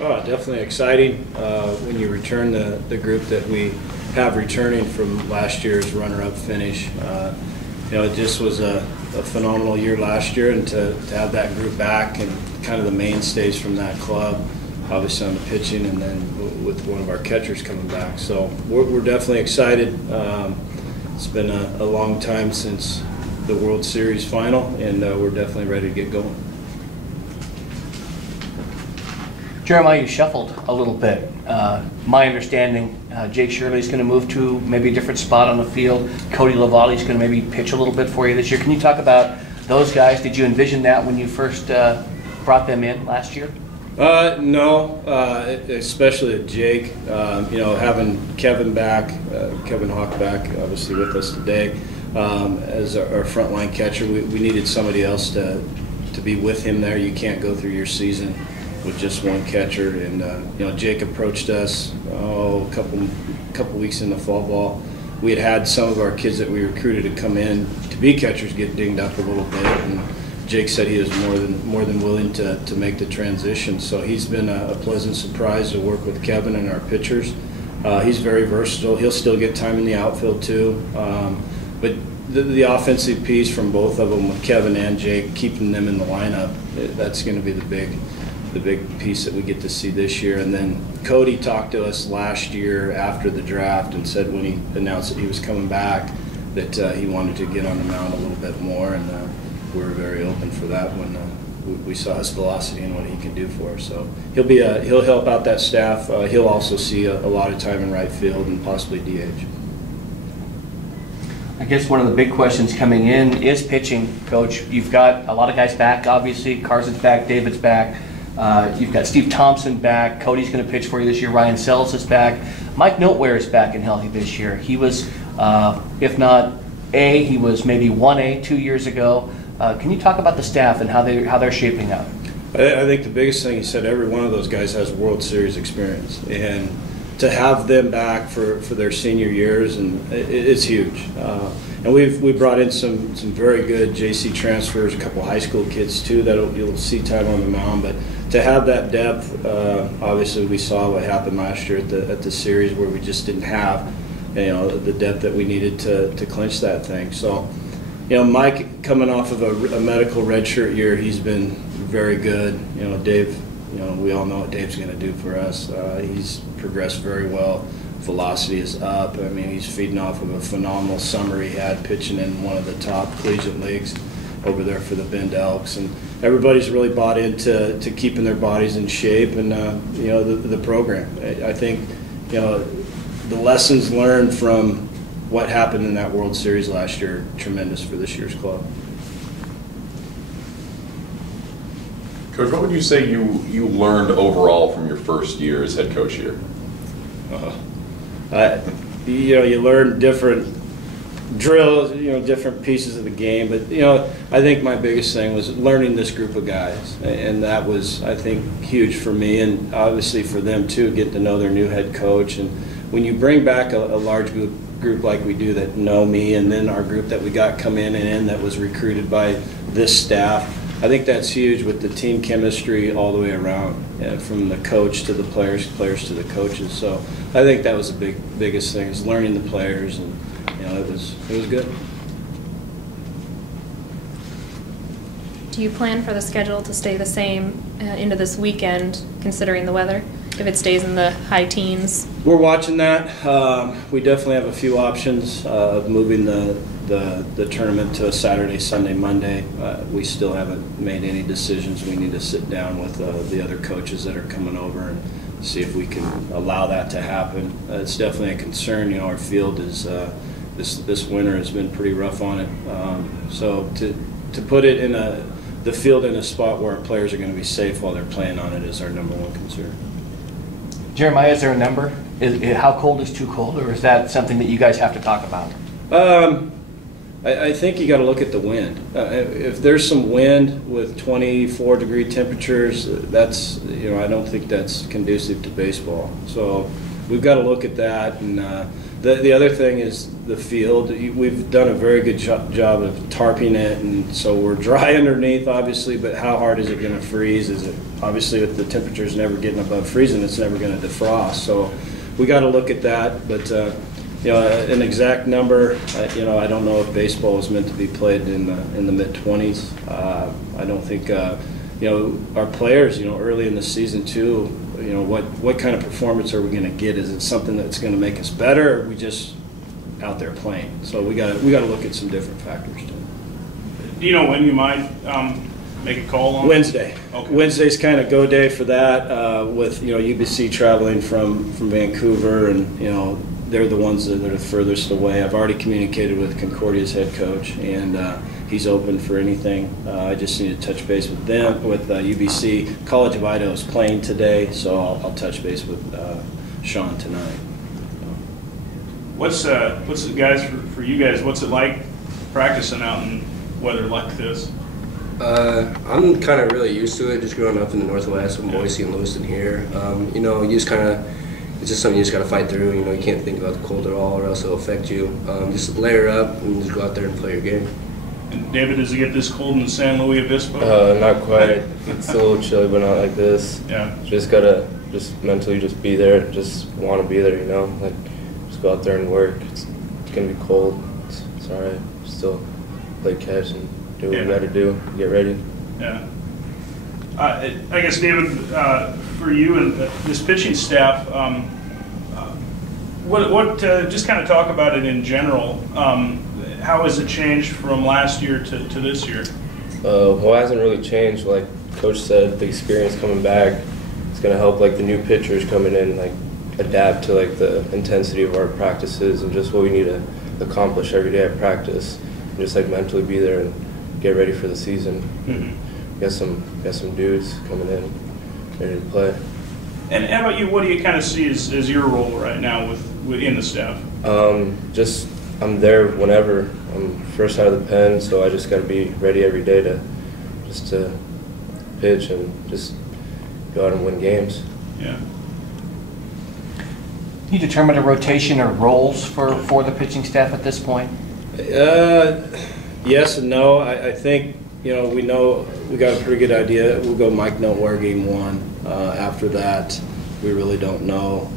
Oh, definitely exciting when you return the group that we have returning from last year's runner-up finish. It just was a phenomenal year last year, and to have that group back and kind of the mainstays from that club, obviously on the pitching, and then with one of our catchers coming back. So we're definitely excited. It's been a long time since the World Series final, and we're definitely ready to get going. Jeremiah, you shuffled a little bit. My understanding, Jake Shirley's going to move to maybe a different spot on the field. Cody Lavalley's going to maybe pitch a little bit for you this year. Can you talk about those guys? Did you envision that when you first brought them in last year? No, especially Jake. Having Kevin back, Kevin Hawk back, obviously with us today, as our frontline catcher, we needed somebody else to be with him there. You can't go through your season with just one catcher, and Jake approached us a couple weeks into fall ball. We had some of our kids that we recruited to come in to be catchers get dinged up a little bit, and Jake said he was more than willing to make the transition. So he's been a pleasant surprise to work with Kevin and our pitchers. He's very versatile. He'll still get time in the outfield too, but the offensive piece from both of them with Kevin and Jake, keeping them in the lineup, that's going to be the big piece that we get to see this year. And then Cody talked to us last year after the draft and said when he announced that he was coming back that he wanted to get on the mound a little bit more, and we were very open for that when we saw his velocity and what he can do for us. So he'll help out that staff. He'll also see a lot of time in right field and possibly DH. I guess one of the big questions coming in is pitching, Coach. You've got a lot of guys back, obviously. Carson's back, David's back. You've got Steve Thompson back. Cody's going to pitch for you this year. Ryan Sells is back. Mike Noteware is back and healthy this year. He was, if not A, he was maybe 1A 2 years ago. Can you talk about the staff and how they're shaping up? I think the biggest thing, he said every one of those guys has World Series experience, and to have them back for their senior years, and it's huge. And we brought in some very good JC transfers, a couple high school kids too that you'll see time on the mound. But to have that depth, obviously we saw what happened last year at the series where we just didn't have the depth that we needed to clinch that thing. So Mike coming off of a medical redshirt year, he's been very good. Dave, we all know what Dave's going to do for us. He's progressed very well. Velocity is up. I mean, he's feeding off of a phenomenal summer he had pitching in one of the top collegiate leagues over there for the Bend Elks, and everybody's really bought into keeping their bodies in shape, and the program. I think the lessons learned from what happened in that World Series last year are tremendous for this year's club. Coach, what would you say you learned overall from your first year as head coach here? You learn different drills, different pieces of the game. But I think my biggest thing was learning this group of guys, and that was, I think, huge for me, and obviously for them too, getting to know their new head coach. And when you bring back a large group like we do that know me, and then our group that we got come in that was recruited by this staff, I think that's huge with the team chemistry all the way around, from the coach to the players to the coaches. So I think that was the biggest thing, is learning the players, and it was good. Do you plan for the schedule to stay the same into this weekend, considering the weather, if it stays in the high teens? We're watching that. We definitely have a few options of moving the tournament to a Saturday, Sunday, Monday. We still haven't made any decisions. We need to sit down with the other coaches that are coming over and see if we can allow that to happen. It's definitely a concern. Our field is this winter has been pretty rough on it. So to put it in the field in a spot where our players are going to be safe while they're playing on it is our number one concern. Jeremiah, is there a number? How cold is too cold, or is that something that you guys have to talk about? I think you got to look at the wind. If there's some wind with 24-degree temperatures, that's I don't think that's conducive to baseball. So we've got to look at that, and The other thing is the field. We've done a very good job of tarping it, and so we're dry underneath, obviously, but how hard is it going to freeze? Is it, obviously, if the temperature's never getting above freezing, it's never going to defrost. So we got to look at that, but you know, an exact number, you know, I don't know if baseball is meant to be played in the mid-20s. I don't think, you know, our players, you know, early in the season too, you know, what kind of performance are we going to get? Is it something that's going to make us better, or are we just out there playing? So we got to look at some different factors too. Do you know when you might make a call on it? Wednesday. Okay. Wednesday's kind of go day for that. With, you know, UBC traveling from Vancouver, and you know, they're the ones that are the furthest away. I've already communicated with Concordia's head coach, and he's open for anything. I just need to touch base with them, with UBC. College of Idaho is playing today, so I'll touch base with Sean tonight. What's it, guys, for you guys, what's it like practicing out in weather like this? I'm kind of really used to it, just growing up in the Northwest from Boise and Lewiston here. You know, you just kind of, it's just something you just got to fight through. You know, you can't think about the cold at all, or else it'll affect you. Just layer up and just go out there and play your game. And David, does it get this cold in San Luis Obispo? Not quite. It's a little chilly, but not like this. Yeah. Just gotta mentally just be there. Just want to be there, you know. Like, just go out there and work. It's gonna be cold. It's all right. Still play catch and do what we gotta do. Get ready. Yeah. I guess, David, for you and this pitching staff, just kind of talk about it in general. How has it changed from last year to this year? Well, it hasn't really changed. Like Coach said, the experience coming back is going to help like the new pitchers coming in, like adapt to like the intensity of our practices and just what we need to accomplish every day at practice, and just like mentally be there and get ready for the season. Mm-hmm. Got some dudes coming in ready to play. And how about you? What do you kind of see as your role right now within the staff? Just I'm there whenever. I'm first out of the pen, so I just got to be ready every day to pitch and just go out and win games. Yeah. You determine a rotation or roles for the pitching staff at this point? Yes and no. I think, you know we got a pretty good idea. We'll go Mike Notware game one. After that, we really don't know.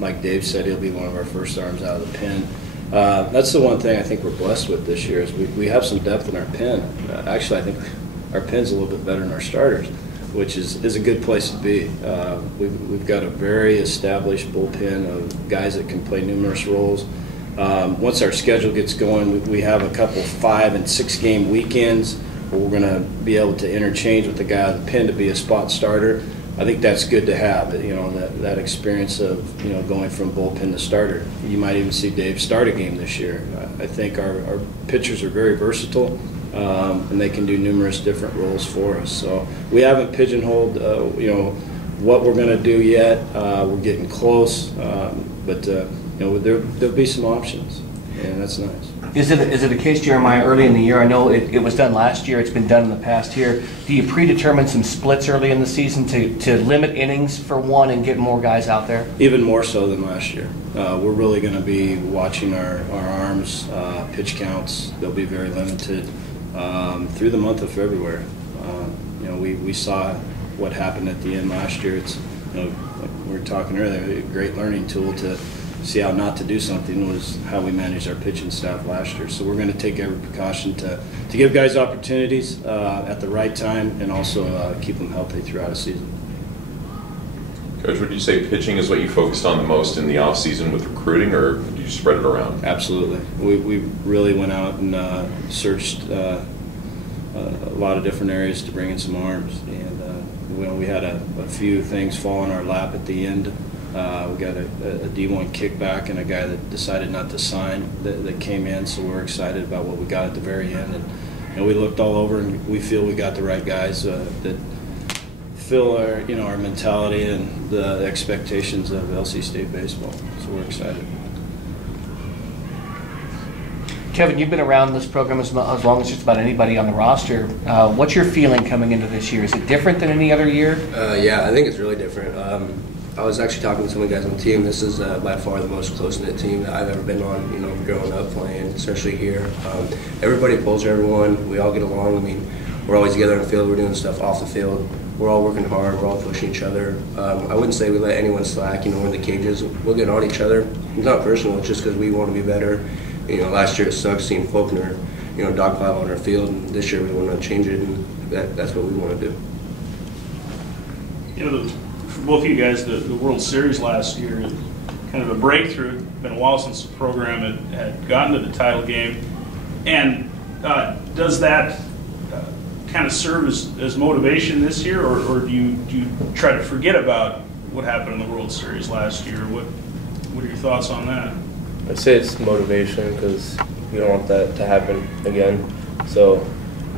Like Dave said, he'll be one of our first arms out of the pen. That's the one thing I think we're blessed with this year is we have some depth in our pen. Actually, I think our pen's a little bit better than our starters, which is a good place to be. We've got a very established bullpen of guys that can play numerous roles. Once our schedule gets going, we have a couple 5- and 6-game weekends where we're going to be able to interchange with the guy at the pen to be a spot starter. I think that's good to have, you know, that experience of, you know, going from bullpen to starter. You might even see Dave start a game this year. I think our pitchers are very versatile, and they can do numerous different roles for us. So we haven't pigeonholed, you know, what we're going to do yet. We're getting close, but you know, there'll be some options, and that's nice. Is it a case, Jeremiah, early in the year? I know it was done last year. It's been done in the past here. Do you predetermine some splits early in the season to limit innings for one and get more guys out there? Even more so than last year. We're really going to be watching our arms, pitch counts. They'll be very limited through the month of February. You know, we saw what happened at the end last year. It's, you know, like we were talking earlier, a great learning tool to see how not to do something was how we managed our pitching staff last year. So we're going to take every precaution to give guys opportunities at the right time and also keep them healthy throughout a season. Coach, would you say pitching is what you focused on the most in the off season with recruiting, or did you spread it around? Absolutely. We really went out and searched a lot of different areas to bring in some arms, and we had a few things fall in our lap at the end. We got a D1 kickback and a guy that decided not to sign that came in, so we're excited about what we got at the very end. And we looked all over, and we feel we got the right guys that fill our mentality and the expectations of LC State baseball. So we're excited. Kevin, you've been around this program as long as just about anybody on the roster. What's your feeling coming into this year? Is it different than any other year? Yeah, I think it's really different. I was actually talking to some of the guys on the team. This is by far the most close-knit team that I've ever been on, you know, growing up playing, especially here. Everybody pulls for everyone. We all get along. I mean, we're always together on the field. We're doing stuff off the field. We're all working hard. We're all pushing each other. I wouldn't say we let anyone slack, you know, in the cages. We'll get on each other. It's not personal. It's just because we want to be better. You know, last year it sucked seeing Faulkner, you know, dogpile on our field. And this year we want to change it, and that's what we want to do. You know, for both of you guys, the World Series last year, kind of a breakthrough. Been a while since the program had gotten to the title game. And does that kind of serve as motivation this year, or do you try to forget about what happened in the World Series last year? What are your thoughts on that? I'd say it's motivation because we don't want that to happen again. So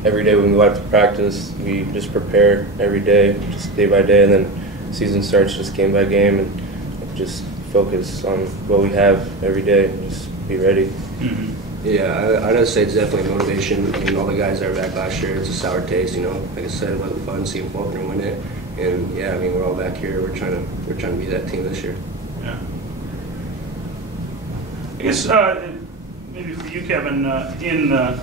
every day when we go out to practice, we just prepare every day, just day by day, and then season starts just game by game, and just focus on what we have every day and just be ready. Mm-hmm. Yeah, I'd say it's definitely motivation. I mean, all the guys that were back last year, it's a sour taste, you know. Like I said, it wasn't fun seeing Faulkner win it. And yeah, I mean, we're all back here. We're trying to be that team this year. Yeah. I guess maybe for you, Kevin, in the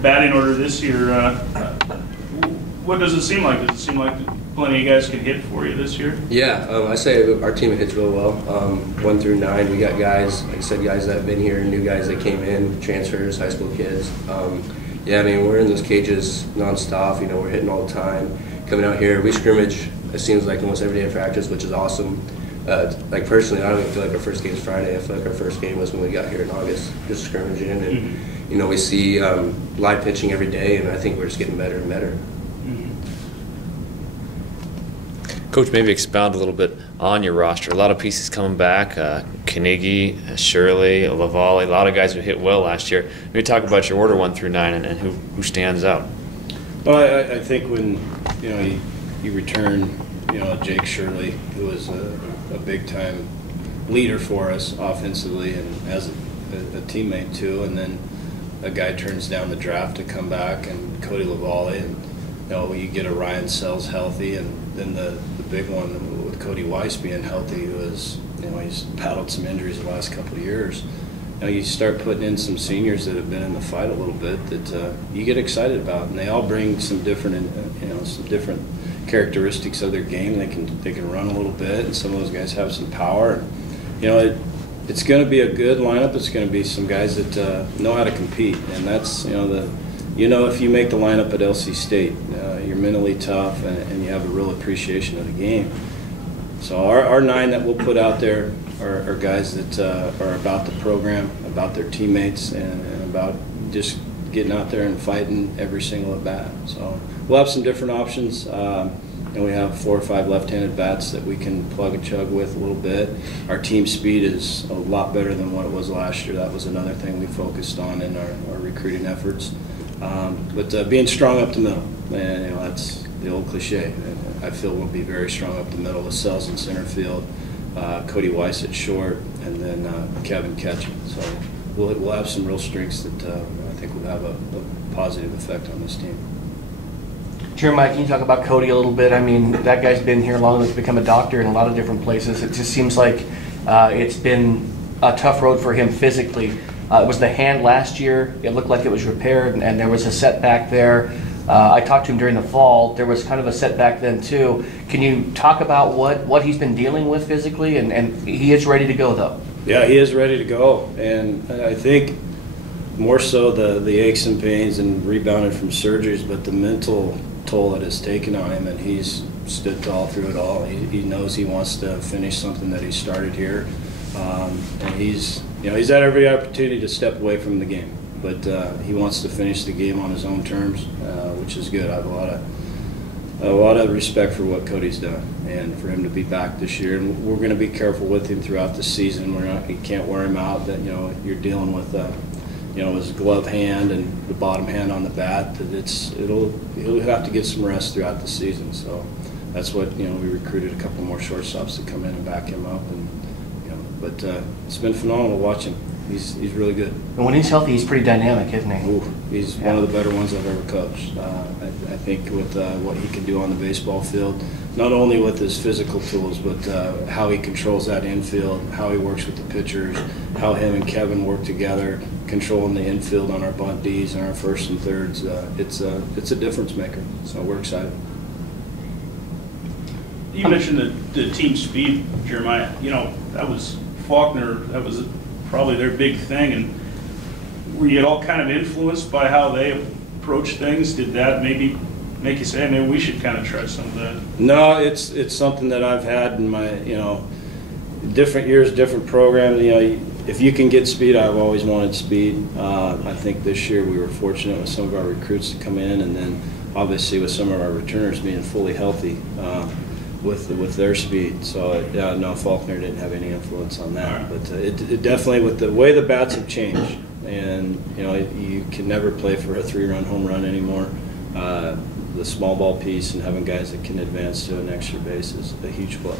batting order this year, what does it seem like? Does it seem like plenty of guys can hit for you this year? Yeah, I say our team hits real well. 1 through 9, we got guys, like I said, guys that have been here, new guys that came in, transfers, high school kids. Yeah, I mean, we're in those cages nonstop. You know, we're hitting all the time. Coming out here, we scrimmage, it seems like almost every day of practice, which is awesome. Like personally, I don't even feel like our first game is Friday. I feel like our first game was when we got here in August, just scrimmaging. And, you know, we see live pitching every day, and I think we're just getting better and better. Coach, maybe expound a little bit on your roster. A lot of pieces coming back, Carnegie, Shirley, Lavallee, a lot of guys who hit well last year. Maybe talk about your order 1 through 9 and who stands out. Well, I think when, you know, you return, you know, Jake Shirley, who was a big-time leader for us offensively and as a teammate too, and then a guy turns down the draft to come back, and Cody Lavallee, and you know, you get a Ryan Sells healthy, and then the big one with Cody Weiss being healthy, who is, you know, he's battled some injuries the last couple of years. You know, you start putting in some seniors that have been in the fight a little bit that you get excited about, and they all bring some different, you know, some different characteristics of their game. They can run a little bit, and some of those guys have some power. And, you know, it's going to be a good lineup. It's going to be some guys that know how to compete, and that's, you know, if you make the lineup at LC State, you're mentally tough and you have a real appreciation of the game. So our 9 that we'll put out there are guys that are about the program, about their teammates, and about just getting out there and fighting every single at bat. So we'll have some different options. And we have 4 or 5 left-handed bats that we can plug and chug with a little bit. Our team speed is a lot better than what it was last year. That was another thing we focused on in our recruiting efforts. But being strong up the middle, and you know, that's the old cliche. I feel we'll be very strong up the middle with Sells in center field, Cody Weiss at short, and then Kevin catching. So we'll have some real strengths that I think will have a positive effect on this team. Jeremiah, can you talk about Cody a little bit? I mean, that guy's been here long enough to become a doctor in a lot of different places. It just seems like it's been a tough road for him physically. It was the hand last year. It looked like it was repaired, and there was a setback there. I talked to him during the fall. There was kind of a setback then, too. Can you talk about what he's been dealing with physically? And he is ready to go, though. Yeah, he is ready to go. And I think more so the aches and pains and rebounding from surgeries, but the mental toll that it's taken on him, and he's stood tall through it all. He knows he wants to finish something that he started here, and he's had every opportunity to step away from the game, but he wants to finish the game on his own terms, which is good. I have a lot of respect for what Cody's done, and for him to be back this year. And we're going to be careful with him throughout the season. You can't wear him out. That you're dealing with. His glove hand and the bottom hand on the bat, that he'll have to get some rest throughout the season. So that's what, we recruited a couple more shortstops to come in and back him up, and but it's been phenomenal to watch him. He's really good. And when he's healthy, he's pretty dynamic, isn't he? Ooh, he's one of the better ones I've ever coached. I think with what he can do on the baseball field, not only with his physical tools, but how he controls that infield, how he works with the pitchers, how him and Kevin work together, controlling the infield on our bunt Ds and our first and thirds. It's a difference maker, so we're excited. You mentioned the team speed, Jeremiah. You know, that was Faulkner, that was probably their big thing. And were you all kind of influenced by how they approach things? Did that maybe make you say, hey, maybe we should kind of try some of that? No, it's something that I've had in my, different years, different programs. If you can get speed, I've always wanted speed. I think this year we were fortunate with some of our recruits to come in, and then obviously with some of our returners being fully healthy with their speed. So yeah, no, Faulkner didn't have any influence on that. But it definitely, with the way the bats have changed, and you can never play for a 3-run home run anymore. The small ball piece and having guys that can advance to an extra base is a huge plus.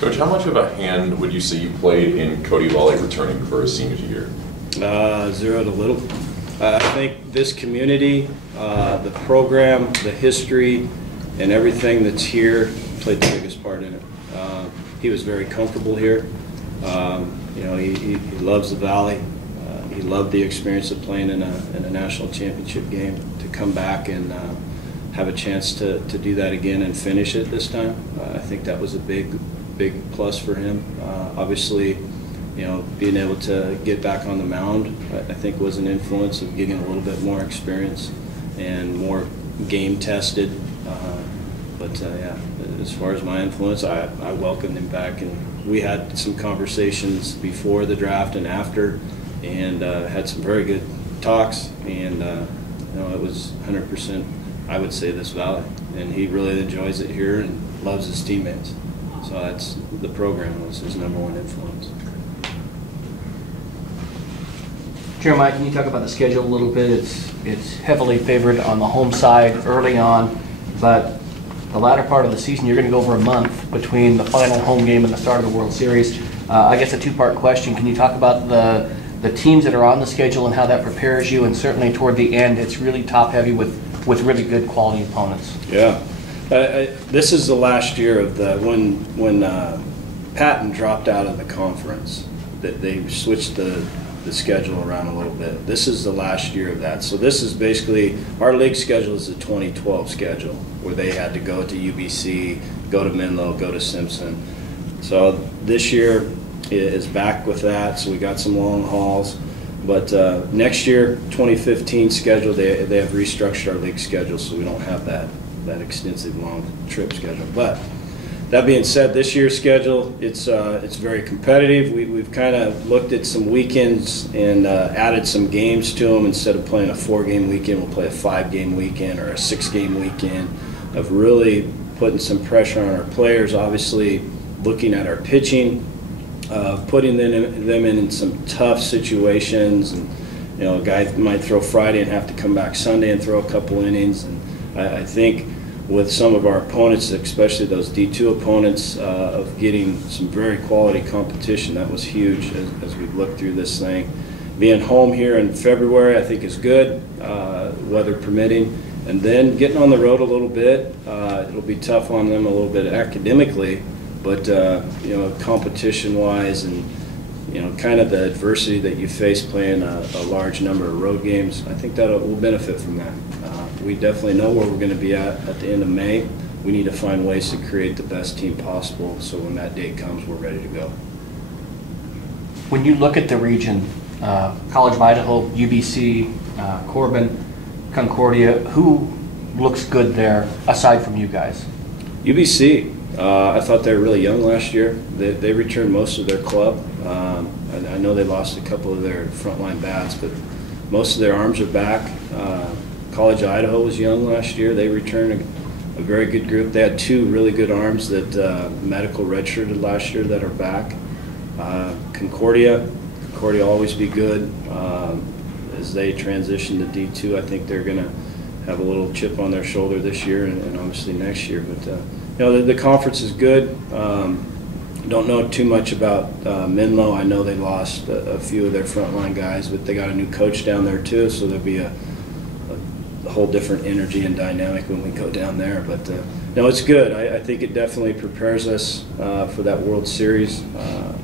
Coach, how much of a hand would you say you played in Cody Volley returning for his senior year? Zero to little. I think this community, the program, the history, and everything that's here played the biggest part in it. He was very comfortable here. He loves the Valley. He loved the experience of playing in a national championship game. To come back and have a chance to do that again and finish it this time, I think that was a big plus for him. Obviously, being able to get back on the mound, I think was an influence of getting a little bit more experience and more game tested. Yeah, as far as my influence, I welcomed him back, and we had some conversations before the draft and after, and had some very good talks, and it was 100%, I would say, this Valley, and he really enjoys it here and loves his teammates. So that's the program was his #1 influence. Jeremiah, can you talk about the schedule a little bit? It's heavily favored on the home side early on, but the latter part of the season, you're going to go over a month between the final home game and the start of the World Series. I guess a two-part question. Can you talk about the teams that are on the schedule and how that prepares you? And certainly toward the end, it's really top-heavy with really good quality opponents. Yeah. This is the last year of when Patton dropped out of the conference, that they switched the schedule around a little bit. This is the last year of that. So this is basically, our league schedule is the 2012 schedule, where they had to go to UBC, go to Menlo, go to Simpson. So this year is back with that, so we got some long hauls. But next year, 2015 schedule, they have restructured our league schedule, so we don't have that extensive long trip schedule. But that being said, this year's schedule, it's very competitive. We've kind of looked at some weekends and added some games to them. Instead of playing a 4-game weekend, we'll play a 5-game weekend or a 6-game weekend, of really putting some pressure on our players. Obviously, looking at our pitching, putting them in some tough situations. And a guy might throw Friday and have to come back Sunday and throw a couple innings. And I think with some of our opponents, especially those D2 opponents, of getting some very quality competition, that was huge as we looked through this thing. Being home here in February, I think, is good, weather permitting. And then getting on the road a little bit, it'll be tough on them a little bit academically, but competition-wise and kind of the adversity that you face playing a large number of road games, I think that we'll benefit from that. We definitely know where we're going to be at the end of May. We need to find ways to create the best team possible, so when that date comes, we're ready to go. When you look at the region, College of Idaho, UBC, Corbin, Concordia, who looks good there aside from you guys? UBC, I thought they were really young last year. They returned most of their club. I know they lost a couple of their frontline bats, but most of their arms are back. College of Idaho was young last year. They returned a very good group. They had 2 really good arms that medical redshirted last year that are back. Concordia will always be good. As they transition to D2, I think they're going to have a little chip on their shoulder this year and obviously next year. But the conference is good. Don't know too much about Menlo. I know they lost a few of their frontline guys, but they got a new coach down there too, so there'll be a a whole different energy and dynamic when we go down there. But no, it's good. I think it definitely prepares us for that World Series.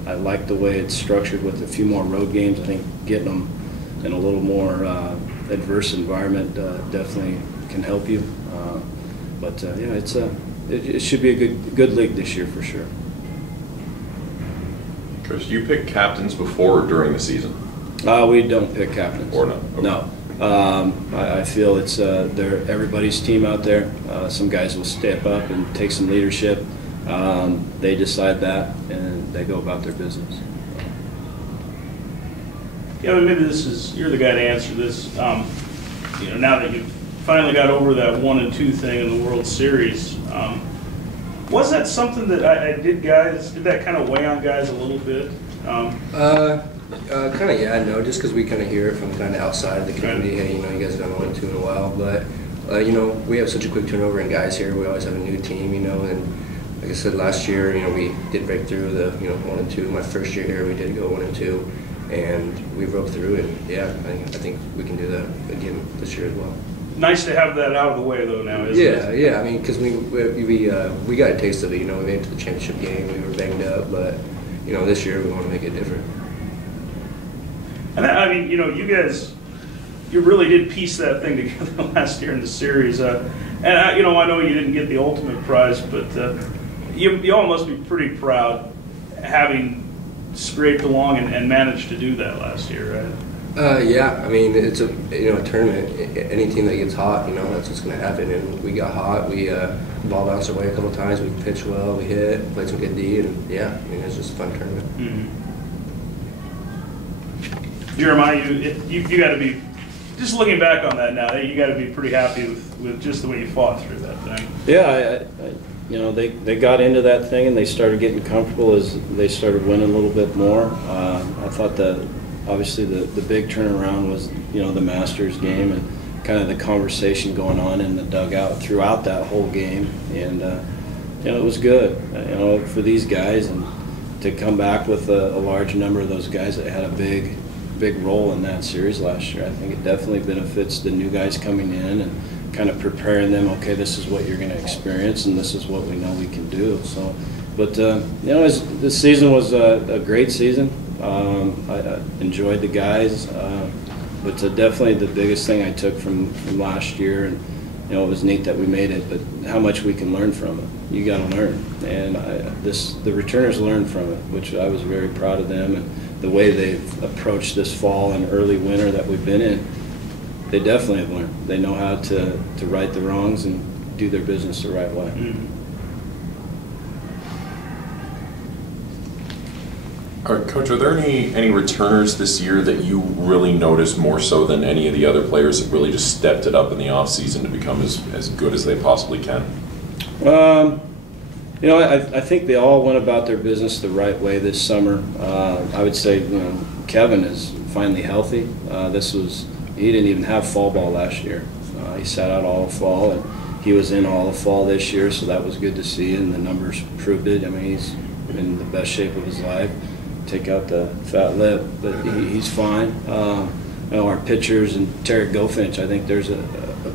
I like the way it's structured with a few more road games. I think getting them in a little more adverse environment definitely can help you. But yeah, it should be a good league this year for sure. Coach, do you pick captains before or during the season? We don't pick captains. Or no? Okay. No. I feel it's they're everybody's team out there. Some guys will step up and take some leadership. They decide that, and they go about their business. Yeah, but maybe you're the guy to answer this. You know, now that you've finally got over that 1 and 2 thing in the World Series, was that something that did that kind of weigh on guys a little bit? Kind of, yeah, no, just because we kind of hear it from kind of outside of the community. Hey, you know, you guys have done 1 and 2 in a while, but you know, we have such a quick turnover in guys here. We always have a new team, you know, and like I said, last year, you know, we did break through the 1 and 2. My first year here, we did go 1 and 2, and we broke through it. Yeah, I think we can do that again this year as well. Nice to have that out of the way, though, now, isn't it? Yeah. I mean, because we got a taste of it. You know, we made it to the championship game. We were banged up, but you know, this year we want to make it different. And I mean, you know, you guys, you really did piece that thing together last year in the series. And you know, I know you didn't get the ultimate prize, but you all must be pretty proud having scraped along and managed to do that last year, right? Yeah, I mean, it's a tournament. Any team that gets hot, you know, that's what's going to happen. And we got hot. We ball bounced our way a couple of times. We pitched well. We hit, played some good D, and yeah, I mean, it's just a fun tournament. Mm-hmm. Jeremiah, you got to be, just looking back on that now, you got to be pretty happy with just the way you fought through that thing. Yeah, you know, they got into that thing and they started getting comfortable as they started winning a little bit more. I thought obviously the big turnaround was, you know, the Masters game and kind of the conversation going on in the dugout throughout that whole game. And, you know, it was good, you know, for these guys, and to come back with a large number of those guys that had a big role in that series last year. I think it definitely benefits the new guys coming in and kind of preparing them, okay, this is what you're going to experience and this is what we know we can do. So, but you know, this season was a great season. I enjoyed the guys, but definitely the biggest thing I took from last year, and you know, it was neat that we made it, but how much we can learn from it. You got to learn, and the returners learned from it, which I was very proud of them, and the way they've approached this fall and early winter that we've been in. They definitely have learned. They know how to right the wrongs and do their business the right way. Mm-hmm. All right, Coach, are there any returners this year that you really noticed more so than any of the other players that really just stepped it up in the offseason to become as good as they possibly can? You know, I think they all went about their business the right way this summer. I would say, you know, Kevin is finally healthy. He didn't even have fall ball last year. He sat out all of fall, and he was in all of fall this year, so that was good to see, and the numbers proved it. I mean, he's in the best shape of his life. Take out the fat lip, but he's fine. You know, our pitchers and Tarek Gofinch, I think there's a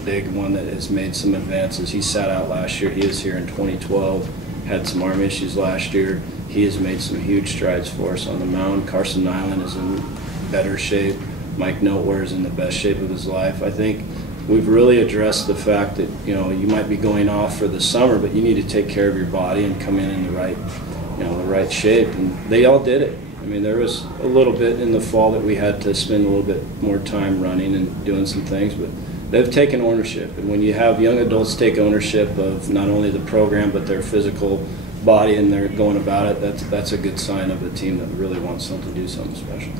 big one that has made some advances. He sat out last year. He was here in 2012, had some arm issues last year. He has made some huge strides for us on the mound. Carson Nyland is in better shape. Mike Noteware is in the best shape of his life. I think we've really addressed the fact that, you know, you might be going off for the summer, but you need to take care of your body and come in the right shape. And they all did it. I mean, there was a little bit in the fall that we had to spend a little bit more time running and doing some things, but they've taken ownership. And when you have young adults take ownership of not only the program but their physical body and they're going about it, that's a good sign of a team that really wants to do something special.